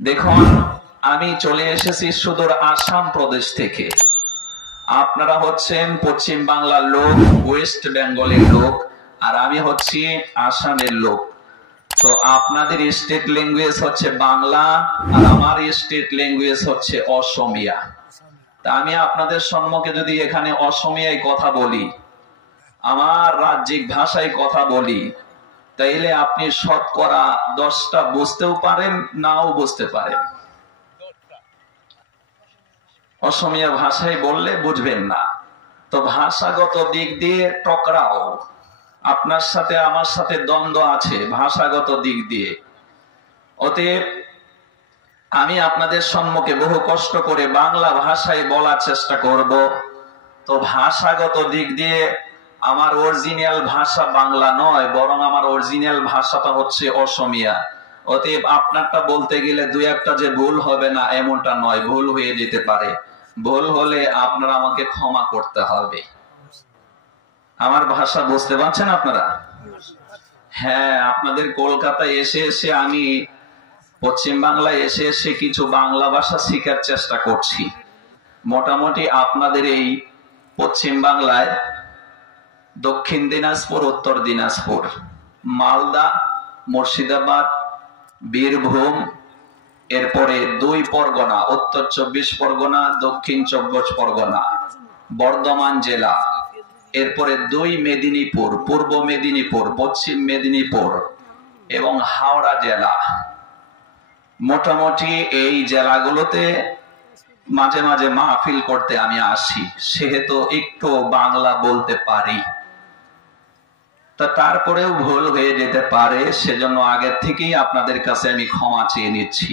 দেখুন, আমি চলে এসেছি সুদূর আসাম প্রদেশ থেকে। আপনারা হচ্ছেন পশ্চিম বাংলার লোক, ওয়েস্ট বেঙ্গলের লোক, আর আমি হচ্ছি আসামের লোক। তো আপনাদের স্টেট ল্যাঙ্গুয়েজ হচ্ছে বাংলা, আর আমার স্টেট ল্যাঙ্গুয়েজ হচ্ছে অসমিয়া। তা আমি আপনাদের সম্মুখে যদি এখানে অসমিয়ায় কথা বলি, আমার রাজ্যিক ভাষায় কথা বলি, তাইলে আপনি শতকরা 10টা বুঝতেও পারেন, নাও বুঝতে পারেন। অসমীয়া ভাষায় বললে বুঝবেন না। তো ভাষাগত দিক দিয়ে টকরাও, আপনার সাথে আমার সাথে দ্বন্দ্ব আছে ভাষাগত দিক দিয়ে। অতএব আমি আপনাদের সম্মুখে বহু কষ্ট করে বাংলা ভাষায় বলার চেষ্টা করব। তো ভাষাগত দিক দিয়ে আমার অরিজিনাল ভাষা বাংলা নয়, বরং আমার অরিজিনাল ভাষাটা হচ্ছে অসমিয়া। অতএব আপনারটা বলতে গেলে দুই একটা যে ভুল হবে না এমনটা নয়, ভুল হয়ে যেতে পারে। ভুল হলে আপনারা আমাকে ক্ষমা করতে হবে। আমার ভাষা বুঝতে পারছেন আপনারা? হ্যাঁ, আপনাদের কলকাতায় এসে এসে আমি পশ্চিম বাংলায় এসে এসে কিছু বাংলা ভাষা শেখার চেষ্টা করছি। মোটামুটি আপনাদের এই পশ্চিম বাংলায় দক্ষিণ দিনাজপুর, উত্তর দিনাজপুর, মালদা, মুর্শিদাবাদ, বীরভূম, এরপরে 2 পরগনা, উত্তর 24 পরগনা, দক্ষিণ 24 পরগনা, বর্ধমান জেলা, এরপরে 2 মেদিনীপুর, পূর্ব মেদিনীপুর, পশ্চিম মেদিনীপুর এবং হাওড়া জেলা। মোটামুটি এই জেলাগুলোতে মাঝে মাঝে মাহফিল করতে আমি আসি, সেহেতু একটু বাংলা বলতে পারি। তা তারপরেও ভুল হয়ে যেতে পারে, সেজন্য আগের থেকেই আপনাদের কাছে আমি ক্ষমা চেয়ে নিচ্ছি।